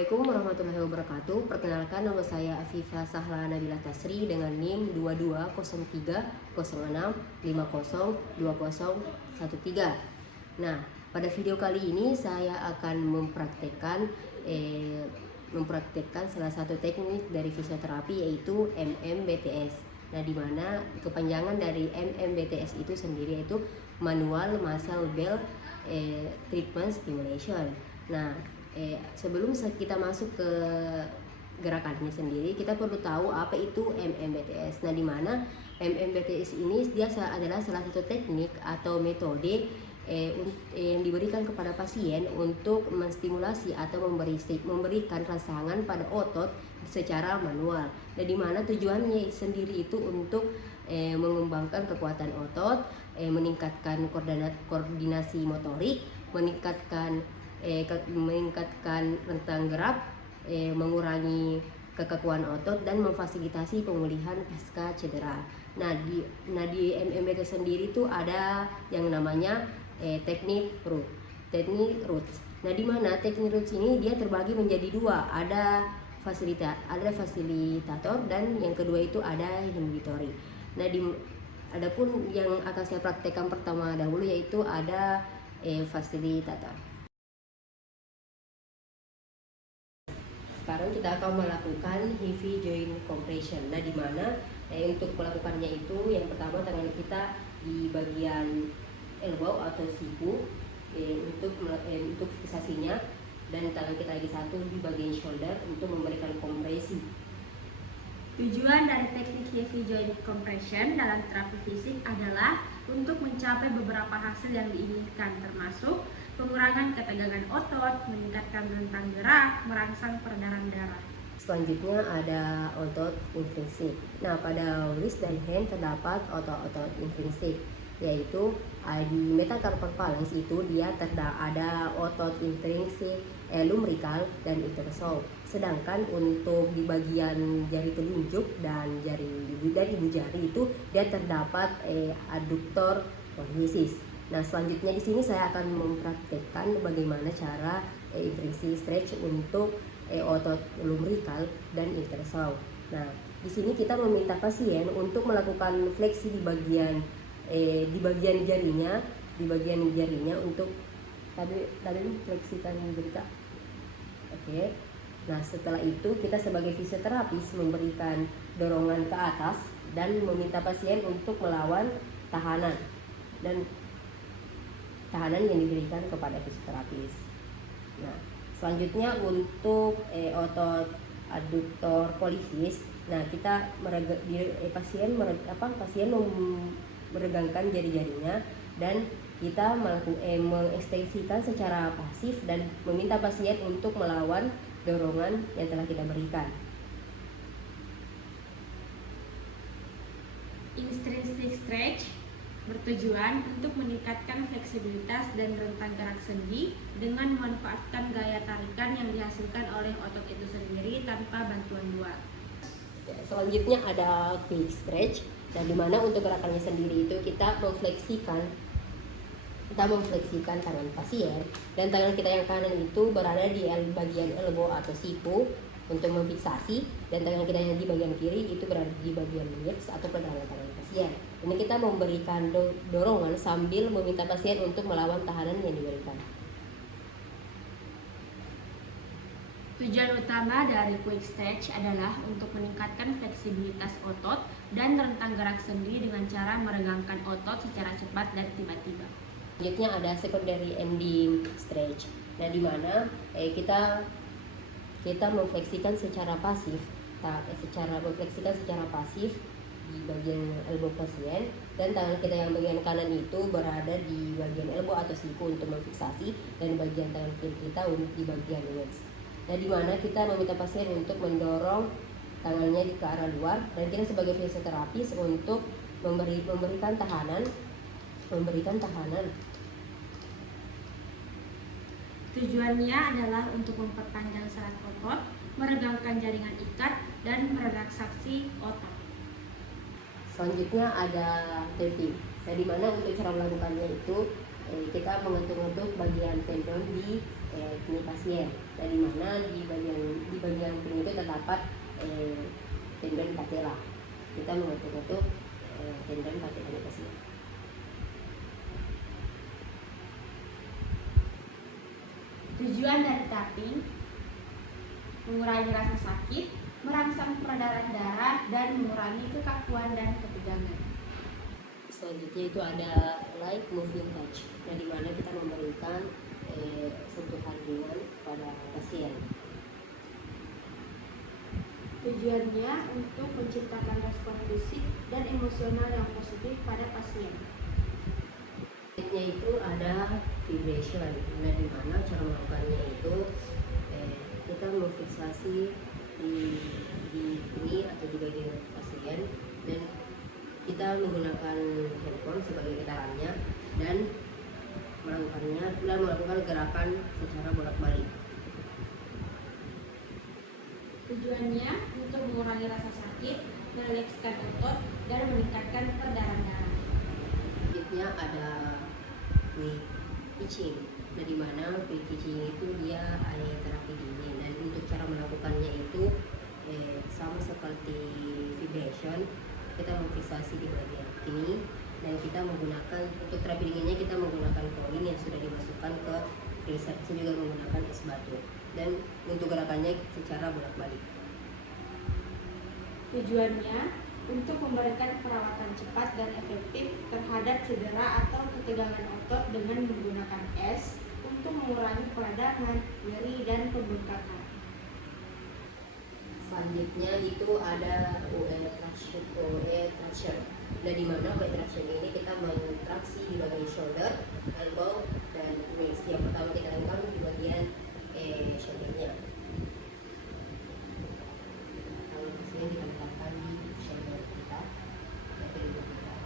Assalamualaikum warahmatullahi wabarakatuh. Perkenalkan, nama saya Afifah Sahla Nabila Tasri dengan NIM 220306502013. Nah, pada video kali ini saya akan mempraktekkan salah satu teknik dari fisioterapi, yaitu MMBTS. Nah, di mana kepanjangan dari MMBTS itu sendiri yaitu Manual Muscle Belt Treatment Stimulation. Nah, sebelum kita masuk ke gerakannya sendiri, kita perlu tahu apa itu MMBTS. Nah, di mana MMBTS ini dia adalah salah satu teknik atau metode yang diberikan kepada pasien untuk menstimulasi atau memberikan rangsangan pada otot secara manual. Nah, di mana tujuannya sendiri itu untuk mengembangkan kekuatan otot, meningkatkan koordinasi motorik, meningkatkan rentang gerak, mengurangi kekakuan otot, dan memfasilitasi pemulihan pasca cedera. Nah, di MMBT sendiri itu ada yang namanya teknik roots. Nah, di mana teknik roots ini dia terbagi menjadi dua, ada fasilitator dan yang kedua itu ada inhibitory. Nah, adapun yang akan saya praktekkan pertama dahulu yaitu ada fasilitator. Sekarang kita akan melakukan heavy joint compression. Nah, di mana untuk melakukannya itu yang pertama tangan kita di bagian elbow atau siku untuk fiksasinya, dan tangan kita lagi satu di bagian shoulder untuk memberikan kompresi. Tujuan dari teknik heavy joint compression dalam terapi fisik adalah untuk mencapai beberapa hasil yang diinginkan, termasuk pengurangan ketegangan otot, meningkatkan rentang gerak, merangsang peredaran darah. Selanjutnya ada otot intrinsik. Nah, pada wrist dan hand terdapat otot-otot intrinsik, yaitu di metacarpal phalanx itu dia ada otot intrinsik, lumbrical, dan intersole. Sedangkan untuk di bagian jari telunjuk dan dari ibu jari itu dia terdapat adduktor pollicis. Nah, selanjutnya di sini saya akan mempraktekkan bagaimana cara intrinsik stretch untuk otot lumbrical dan intersole. Nah, di sini kita meminta pasien untuk melakukan fleksi di bagian jarinya untuk tadi fleksikan berita. Oke. Nah, setelah itu kita sebagai fisioterapis memberikan dorongan ke atas dan meminta pasien untuk melawan tahanan yang diberikan kepada fisioterapis. Nah, selanjutnya untuk otot adduktor pollicis. Nah, kita pasien meregangkan jari-jarinya dan kita mengekstensikan secara pasif dan meminta pasien untuk melawan dorongan yang telah kita berikan. Intrinsic stretch bertujuan untuk meningkatkan fleksibilitas dan rentang gerak sendi dengan memanfaatkan gaya tarikan yang dihasilkan oleh otot itu sendiri tanpa bantuan luar. Selanjutnya ada quick stretch. Dan dimana untuk gerakannya sendiri itu kita memfleksikan tangan pasien, dan tangan kita yang kanan itu berada di bagian elbow atau siku untuk memfiksasi, dan tangan kita yang di bagian kiri itu berada di bagian legs atau pegangan tangan pasien. Ini kita memberikan dorongan sambil meminta pasien untuk melawan tahanan yang diberikan. Tujuan utama dari quick stretch adalah untuk meningkatkan fleksibilitas otot dan rentang gerak sendi dengan cara meregangkan otot secara cepat dan tiba-tiba. Selanjutnya ada secondary ending stretch. Nah, di mana kita memfleksikan secara pasif di bagian elbow pasien, dan tangan kita yang bagian kanan itu berada di bagian elbow atau siku untuk memfiksasi, dan bagian tangan kiri kita di bagian legs. Nah, di mana kita meminta pasien untuk mendorong tangannya ke arah luar, dan kita sebagai fisioterapis untuk memberikan tahanan. Tujuannya adalah untuk memperpanjang serat otot, meregangkan jaringan ikat, dan merelaksasi otot. Selanjutnya ada tapping. Nah, di mana untuk cara melakukannya itu kita mengetuk-ngetuk bagian tendon di knie pasien. Nah, di mana di bagian knie itu terdapat tendon patella. Kita mengetuk-ngetuk tendon patella pasien. Tujuan dari tapping: mengurangi rasa sakit, merangsang peredaran darah, dan mengurangi kekakuan dan ketegangan. Selanjutnya itu ada light moving touch, nah di mana kita memberikan sentuhan ringan pada pasien. Tujuannya untuk menciptakan respon fisik dan emosional yang positif pada pasien. Selanjutnya itu ada vibration, nah di mana cara melakukannya itu kita memfiksasi di knie atau di bagian pasien, dan kita menggunakan handphone sebagai getarannya dan melakukan gerakan secara bolak-balik. Tujuannya untuk mengurangi rasa sakit, merilekskan otot, dan meningkatkan peredaran darah. Selanjutnya ada quick itching, nah di mana quick itching itu dia area terapi dingin, dan untuk cara melakukannya itu sama seperti vibration. Kita memfiksasi di bagian knie, dan kita menggunakan untuk terapi dinginnya kita menggunakan koin yang sudah dimasukkan ke freezer, juga menggunakan es batu, dan untuk gerakannya secara bolak-balik. Tujuannya untuk memberikan perawatan cepat dan efektif terhadap cedera atau ketegangan otot dengan menggunakan es untuk mengurangi peradangan, nyeri, dan pembengkakan. Selanjutnya itu ada traction. Nah, di mana traction ini kita mentraksi di bagian shoulder, elbow, dan waist. Yang pertama kita lakukan di bagian shouldernya. Kalau pasien ditempatkan di shoulder kita, atau di bagian kita,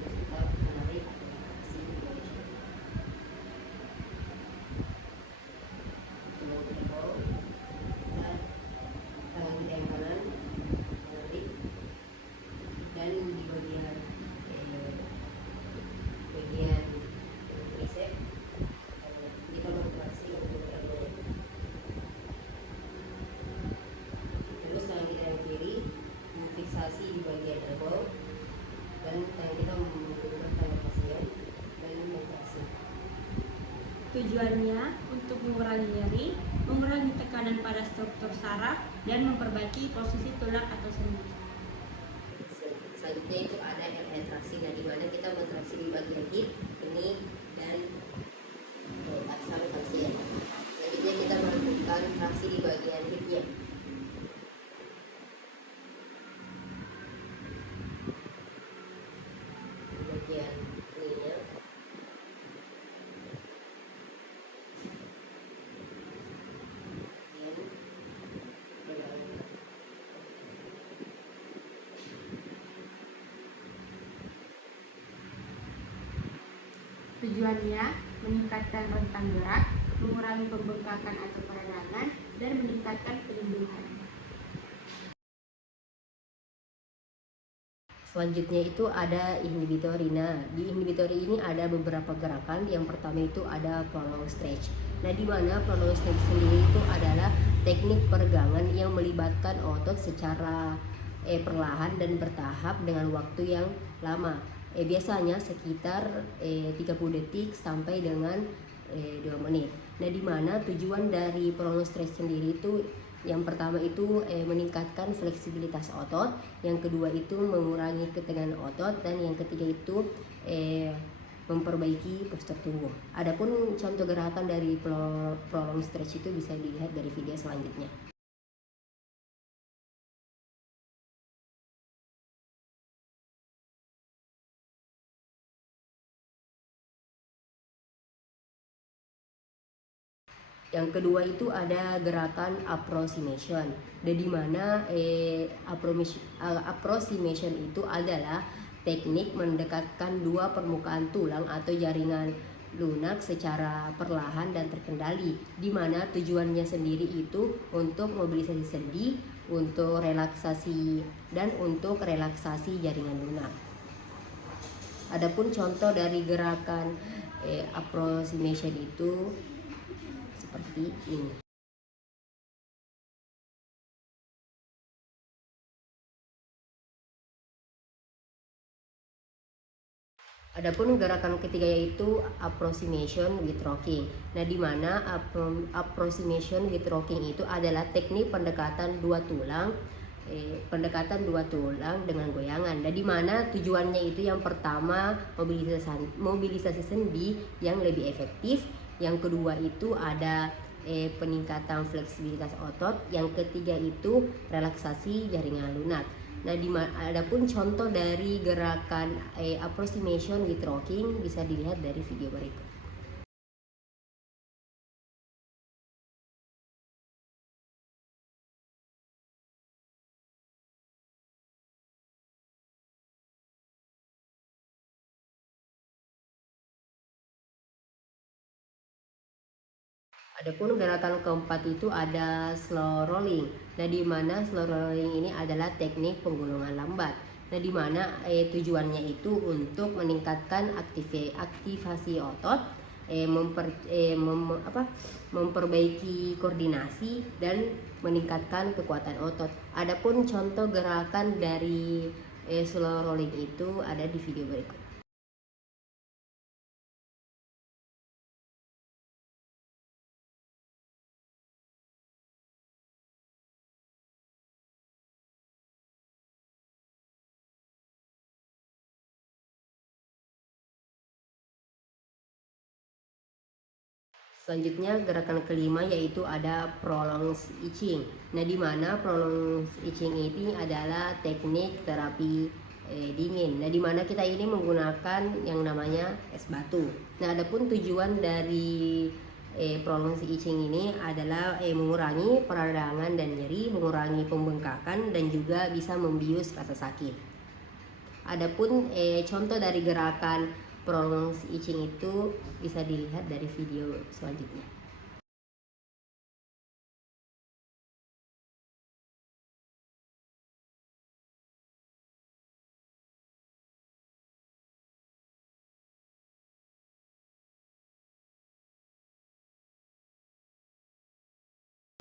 terus kita menarik atau mentraksi di bagian shoulder. Di bagian elbow, dan kita menggunakan tangan pasien dan mentraksi. Tujuannya untuk mengurangi nyeri, mengurangi tekanan pada struktur saraf, dan memperbaiki posisi tulang atau sendi. Selanjutnya itu ada airhead traksi, nah di mana kita mentraksi di bagian hip, knie, dan aksal pasien. Selanjutnya kita melakukan traksi di bagian hipnya. Tujuannya meningkatkan rentang gerak, mengurangi pembengkakan atau peradangan, dan meningkatkan penyembuhan. Selanjutnya itu ada inhibitory. Nah, di inhibitory ini ada beberapa gerakan. Yang pertama itu ada prolong stretch. Nah, di mana prolong stretch sendiri itu adalah teknik peregangan yang melibatkan otot secara perlahan dan bertahap dengan waktu yang lama. Biasanya sekitar 30 detik sampai dengan 2 menit. Nah, di mana tujuan dari prolong stretch sendiri itu yang pertama itu meningkatkan fleksibilitas otot, yang kedua itu mengurangi ketegangan otot, dan yang ketiga itu memperbaiki postur tubuh. Adapun contoh gerakan dari prolong stretch itu bisa dilihat dari video selanjutnya. Yang kedua itu ada gerakan approximation, di mana approximation itu adalah teknik mendekatkan dua permukaan tulang atau jaringan lunak secara perlahan dan terkendali, di mana tujuannya sendiri itu untuk mobilisasi sendi, untuk relaksasi, dan untuk relaksasi jaringan lunak. Adapun contoh dari gerakan approximation itu seperti ini. Adapun gerakan ketiga yaitu approximation with rocking. Nah, di mana approximation with rocking itu adalah teknik pendekatan dua tulang dengan goyangan. Nah, di mana tujuannya itu yang pertama mobilisasi sendi yang lebih efektif, yang kedua itu ada peningkatan fleksibilitas otot, yang ketiga itu relaksasi jaringan lunak. Nah, adapun contoh dari gerakan approximation with rocking bisa dilihat dari video berikut. Adapun gerakan keempat itu ada slow rolling. Nah, di mana slow rolling ini adalah teknik penggulungan lambat. Nah, di mana tujuannya itu untuk meningkatkan aktivasi otot, memperbaiki koordinasi dan meningkatkan kekuatan otot. Adapun contoh gerakan dari slow rolling itu ada di video berikut. Selanjutnya gerakan kelima yaitu ada prolonged itching. Nah, di mana prolonged itching ini adalah teknik terapi dingin. Nah, di mana kita ini menggunakan yang namanya es batu. Nah, adapun tujuan dari prolonged itching ini adalah mengurangi peradangan dan nyeri, mengurangi pembengkakan dan juga bisa membius rasa sakit. Adapun contoh dari gerakan prolonged itching itu bisa dilihat dari video selanjutnya.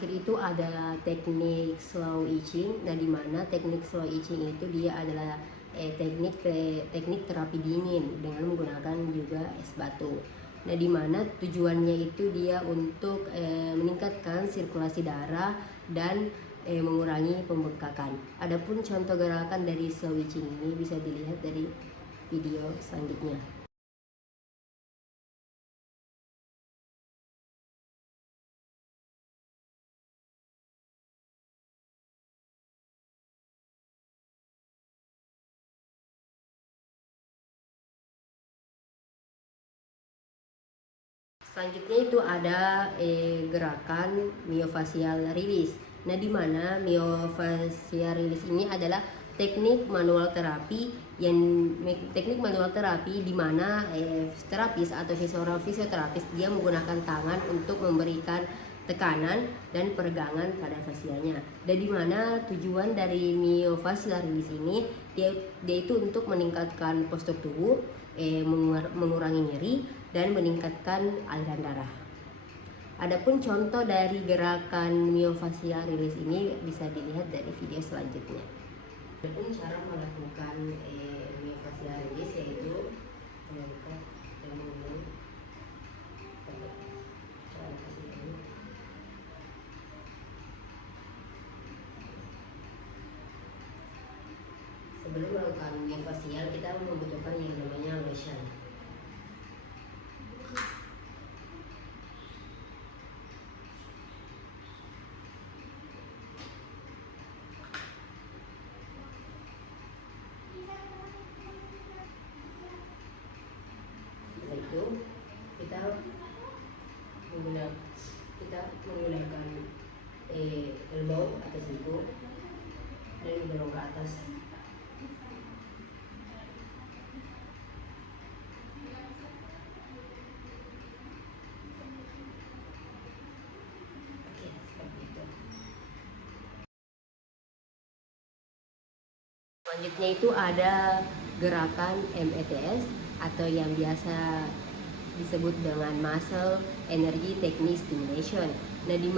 Itu ada teknik slow itching. Nah, di mana teknik slow itching itu dia adalah teknik terapi dingin dengan menggunakan juga es batu. Nah, di mana tujuannya itu dia untuk meningkatkan sirkulasi darah dan mengurangi pembengkakan. Adapun contoh gerakan dari slow itching ini bisa dilihat dari video selanjutnya. Selanjutnya itu ada gerakan myofascial release. Nah, di mana myofascial release ini adalah teknik manual terapi di mana terapis atau fisioterapis dia menggunakan tangan untuk memberikan tekanan dan peregangan pada fasianya. Dan di mana tujuan dari myofascial release ini dia itu untuk meningkatkan postur tubuh, mengurangi nyeri dan meningkatkan aliran darah. Adapun contoh dari gerakan myofascial release ini bisa dilihat dari video selanjutnya. Adapun cara melakukan myofascial release yaitu melakukan sebelum melakukan myofascial kita membutuhkan yang namanya lotion. Kita menggunakan elbow atau siku dan mendorong ke atas. Oke, seperti itu. Selanjutnya itu ada gerakan METS atau yang biasa disebut dengan muscle energy technique stimulation. Nah, di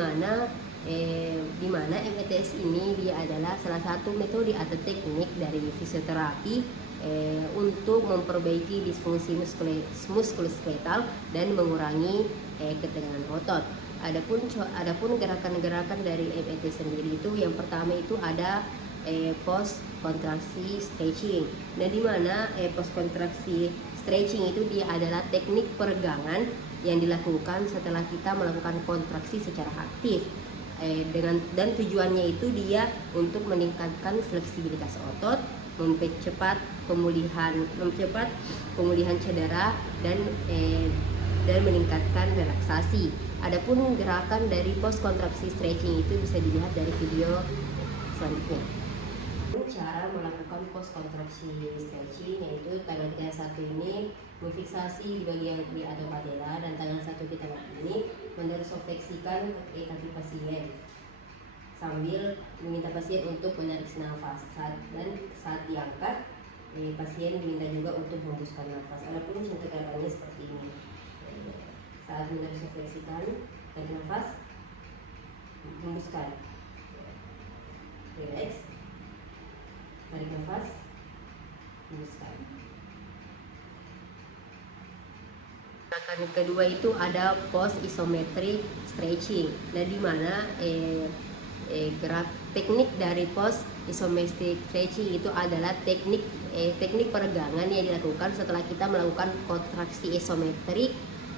mana METS ini dia adalah salah satu metode atau teknik dari fisioterapi untuk memperbaiki disfungsi muskuloskeletal dan mengurangi ketegangan otot. Adapun gerakan-gerakan dari METS sendiri itu yang pertama itu ada post kontraksi stretching. Nah, di mana post kontraksi stretching itu dia adalah teknik peregangan yang dilakukan setelah kita melakukan kontraksi secara aktif. Dan tujuannya itu dia untuk meningkatkan fleksibilitas otot, mempercepat pemulihan cedera dan meningkatkan relaksasi. Adapun gerakan dari post kontraksi stretching itu bisa dilihat dari video selanjutnya. Cara melakukan post kontraksi stretching yaitu tangan kita yang satu ini memfiksasi di bagian kiri atau patella, dan tangan satu kita ini mendorsofleksikan kaki pasien sambil meminta pasien untuk menarik nafas, dan saat diangkat pasien diminta juga untuk menghembuskan nafas. Adapun contoh gerakannya seperti ini. Saat mendorsofleksikan tarik nafas, hembuskan, relax, tarik nafas, hembuskan. Gerakan kedua itu ada post isometric stretching. Nah, di mana teknik dari post isometric stretching itu adalah teknik peregangan yang dilakukan setelah kita melakukan kontraksi isometrik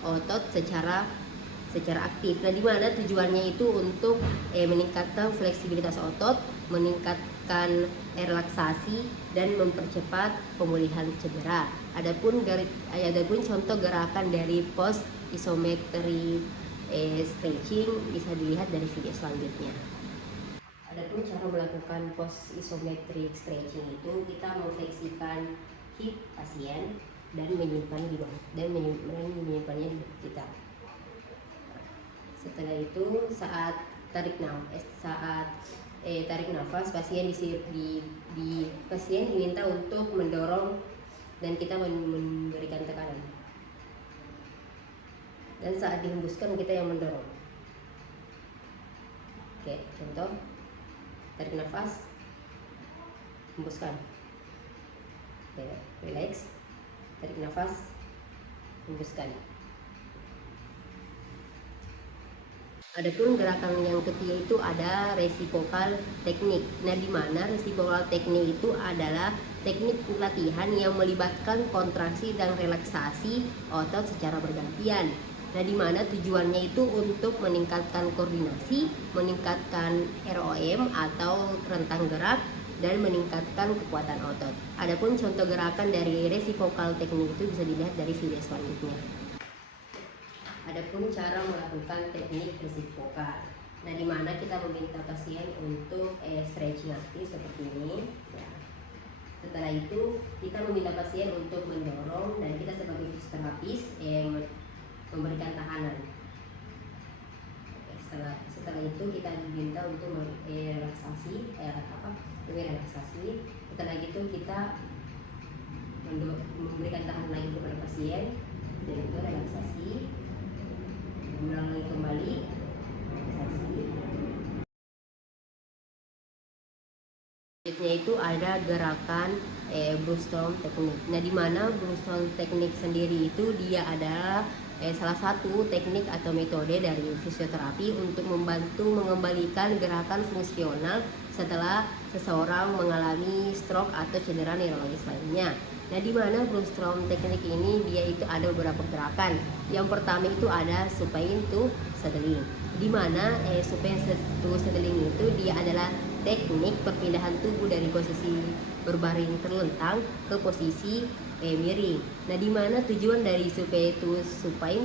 otot secara aktif. Nah, di mana tujuannya itu untuk meningkatkan fleksibilitas otot, meningkatkan relaksasi dan mempercepat pemulihan cedera. Adapun contoh gerakan dari post isometric stretching bisa dilihat dari video selanjutnya. Adapun cara melakukan post isometric stretching itu kita memfleksikan hip pasien dan menyimpannya di bawah dan menyimpannya di bawah kita. Setelah itu saat tarik nafas pasien pasien diminta untuk mendorong dan kita memberikan tekanan. Dan saat dihembuskan kita yang mendorong. Oke, contoh tarik nafas, hembuskan. Oke, relax, tarik nafas, hembuskan. Adapun gerakan yang ketiga itu ada reciprocal teknik. Nah, di mana reciprocal teknik itu adalah teknik latihan yang melibatkan kontraksi dan relaksasi otot secara bergantian. Nah, di mana tujuannya itu untuk meningkatkan koordinasi, meningkatkan ROM atau rentang gerak, dan meningkatkan kekuatan otot. Adapun contoh gerakan dari reciprocal teknik itu bisa dilihat dari video selanjutnya. Adapun cara melakukan teknik reciprocal. Nah, di mana kita meminta pasien untuk stretching aktif seperti ini. Ya. Setelah itu kita meminta pasien untuk mendorong, dan kita sebagai fisioterapis memberikan tahanan. Setelah itu kita diminta untuk relaksasi. Setelah itu kita memberikan tahanan lagi kepada pasien, dan itu relaksasi. Ulang lagi kembali, relaksasi. Selanjutnya itu ada gerakan Brustrom teknik. Nah, di mana Brustrom teknik sendiri itu dia adalah salah satu teknik atau metode dari fisioterapi untuk membantu mengembalikan gerakan fungsional setelah seseorang mengalami stroke atau cedera neurologis lainnya. Nah, di mana Brustrom teknik ini dia itu ada beberapa gerakan. Yang pertama itu ada supine to settling. Di mana supine to settling itu dia adalah teknik perpindahan tubuh dari posisi berbaring terlentang ke posisi miring. Nah, di mana tujuan dari supine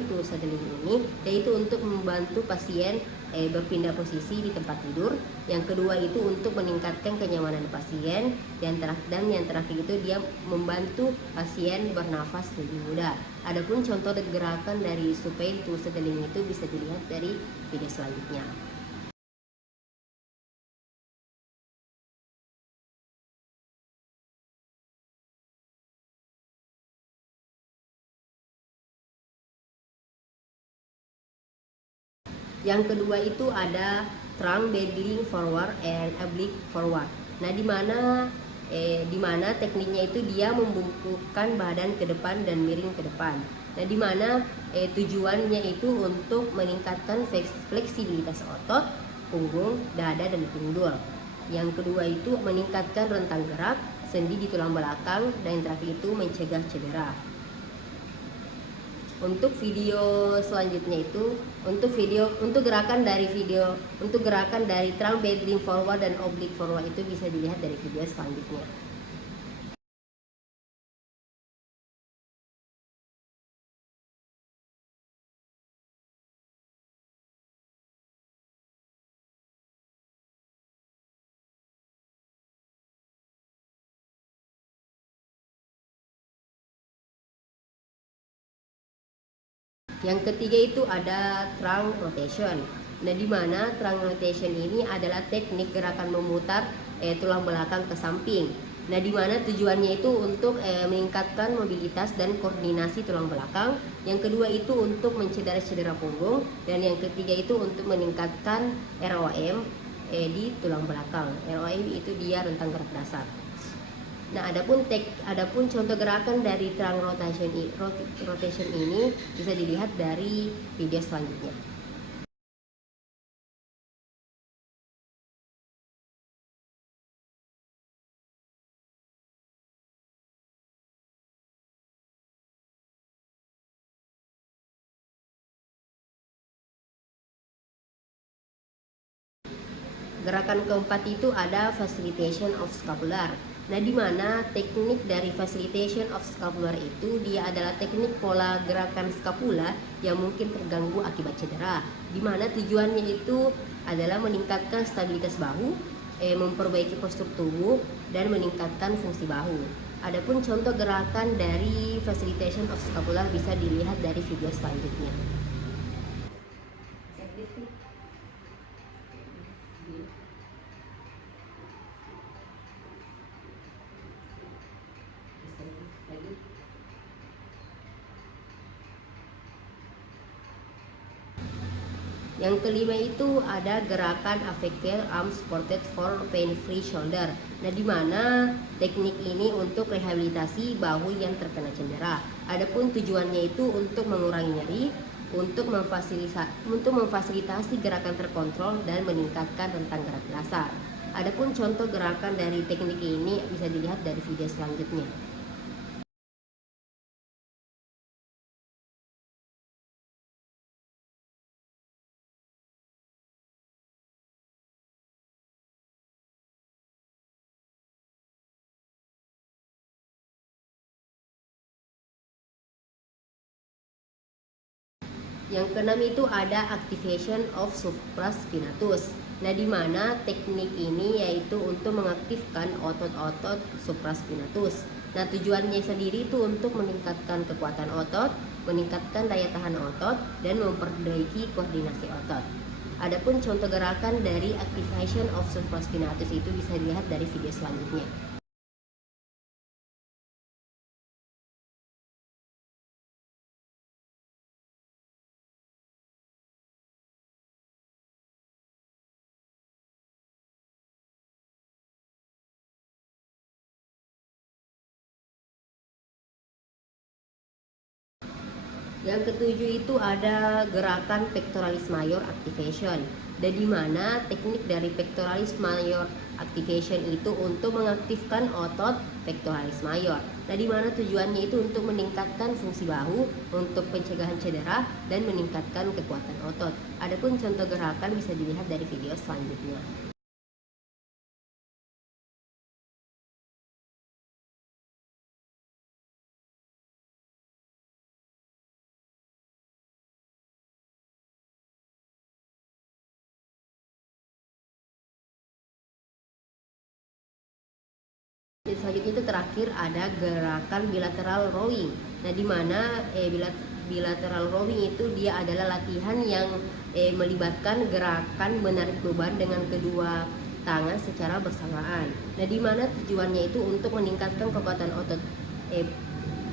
to settling ini yaitu untuk membantu pasien berpindah posisi di tempat tidur. Yang kedua itu untuk meningkatkan kenyamanan pasien, dan yang terakhir itu dia membantu pasien bernafas lebih mudah. Adapun contoh gerakan dari supine to settling itu bisa dilihat dari video selanjutnya. Yang kedua itu ada trunk bending forward and oblique forward. Nah, di mana tekniknya itu dia membungkukkan badan ke depan dan miring ke depan. Nah, di mana tujuannya itu untuk meningkatkan fleksibilitas otot, punggung, dada, dan pinggul. Yang kedua itu meningkatkan rentang gerak sendi di tulang belakang, dan yang terakhir itu mencegah cedera. Untuk video selanjutnya itu untuk gerakan dari trunk bending forward dan oblique forward itu bisa dilihat dari video selanjutnya. Yang ketiga itu ada trunk rotation. Nah, di mana trunk rotation ini adalah teknik gerakan memutar tulang belakang ke samping. Nah, di mana tujuannya itu untuk meningkatkan mobilitas dan koordinasi tulang belakang. Yang kedua itu untuk mencegah cedera punggung, dan yang ketiga itu untuk meningkatkan ROM di tulang belakang. ROM itu dia rentang gerak dasar. Nah, adapun contoh gerakan dari trunk rotation ini bisa dilihat dari video selanjutnya. Gerakan keempat itu ada facilitation of scapular. Nah, di mana teknik dari facilitation of scapular itu dia adalah teknik pola gerakan skapula yang mungkin terganggu akibat cedera. Di mana tujuannya itu adalah meningkatkan stabilitas bahu, memperbaiki postur tubuh, dan meningkatkan fungsi bahu. Adapun contoh gerakan dari facilitation of scapular bisa dilihat dari video selanjutnya. Yang kelima itu ada gerakan affected arm supported for pain-free shoulder. Nah, di mana teknik ini untuk rehabilitasi bahu yang terkena cedera. Adapun tujuannya itu untuk mengurangi nyeri, untuk memfasilitasi gerakan terkontrol dan meningkatkan rentang gerak dasar. Adapun contoh gerakan dari teknik ini bisa dilihat dari video selanjutnya. Yang keenam itu ada activation of supraspinatus. Nah, di mana teknik ini yaitu untuk mengaktifkan otot-otot supraspinatus. Nah, tujuannya sendiri itu untuk meningkatkan kekuatan otot, meningkatkan daya tahan otot, dan memperbaiki koordinasi otot. Adapun contoh gerakan dari activation of supraspinatus itu bisa dilihat dari video selanjutnya. Yang ketujuh itu ada gerakan pectoralis major activation. Dan di mana teknik dari pectoralis major activation itu untuk mengaktifkan otot pectoralis major. Nah, di mana tujuannya itu untuk meningkatkan fungsi bahu, untuk pencegahan cedera, dan meningkatkan kekuatan otot. Adapun contoh gerakan bisa dilihat dari video selanjutnya. Selanjutnya itu terakhir ada gerakan bilateral rowing. Nah, di mana bilateral rowing itu dia adalah latihan yang melibatkan gerakan menarik beban dengan kedua tangan secara bersamaan. Nah, di mana tujuannya itu untuk meningkatkan kekuatan otot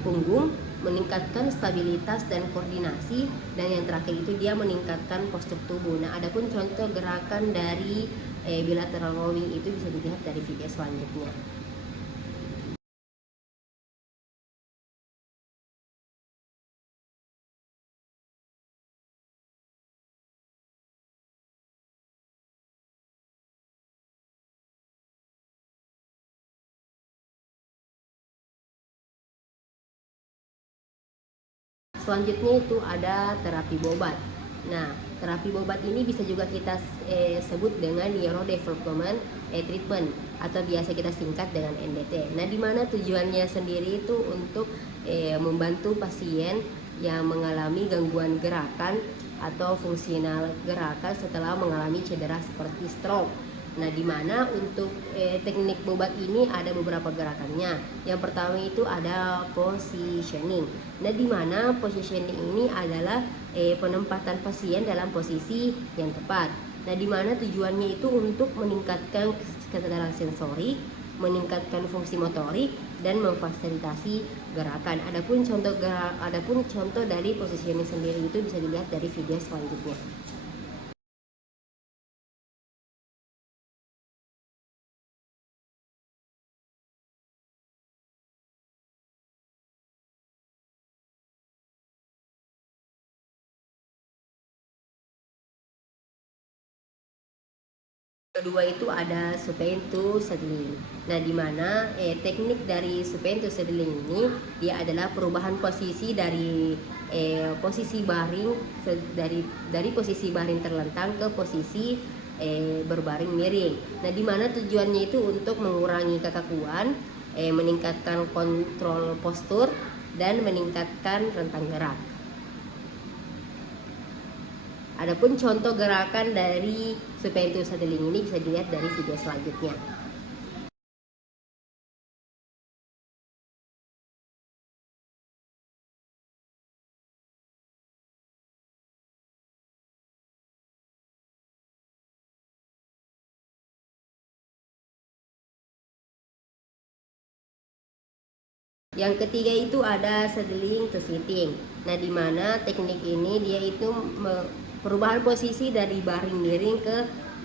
punggung, meningkatkan stabilitas dan koordinasi, dan yang terakhir itu dia meningkatkan postur tubuh. Nah, adapun contoh gerakan dari bilateral rowing itu bisa dilihat dari video selanjutnya. Selanjutnya itu ada terapi bobat. Nah, terapi bobat ini bisa juga kita sebut dengan neurodevelopment treatment atau biasa kita singkat dengan NDT. Nah, di mana tujuannya sendiri itu untuk membantu pasien yang mengalami gangguan gerakan atau fungsional gerakan setelah mengalami cedera seperti stroke. Nah, di mana untuk teknik bobat ini ada beberapa gerakannya. Yang pertama itu ada positioning. Nah, di mana positioning ini adalah penempatan pasien dalam posisi yang tepat. Nah, di mana tujuannya itu untuk meningkatkan kesadaran sensori, meningkatkan fungsi motorik, dan memfasilitasi gerakan. Adapun contoh dari positioning sendiri itu bisa dilihat dari video selanjutnya. Kedua itu ada supine to settling. Nah, di mana teknik dari supine to settling ini dia adalah perubahan posisi dari posisi baring dari posisi baring terlentang ke posisi berbaring miring. Nah, di mana tujuannya itu untuk mengurangi kekakuan, meningkatkan kontrol postur, dan meningkatkan rentang gerak. Adapun contoh gerakan dari supine to settling ini bisa dilihat dari video selanjutnya. Yang ketiga itu ada settling to sitting. Nah, di mana teknik ini dia itu perubahan posisi dari baring miring ke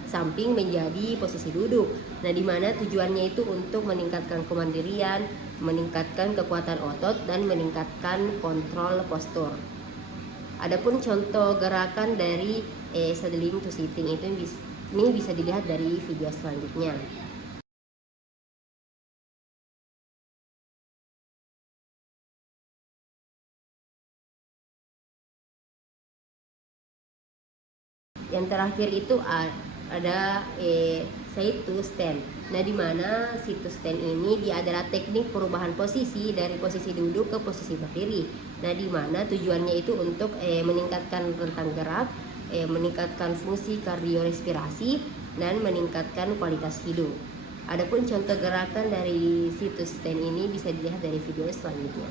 samping menjadi posisi duduk. Nah, di mana tujuannya itu untuk meningkatkan kemandirian, meningkatkan kekuatan otot, dan meningkatkan kontrol postur. Adapun contoh gerakan dari settling to sitting itu ini bisa dilihat dari video selanjutnya. Yang terakhir itu ada sit to stand. Nah, di mana sit to stand ini dia adalah teknik perubahan posisi dari posisi duduk ke posisi berdiri. Nah, di mana tujuannya itu untuk meningkatkan rentang gerak, meningkatkan fungsi kardiorespirasi, dan meningkatkan kualitas hidup. Adapun contoh gerakan dari sit to stand ini bisa dilihat dari video selanjutnya.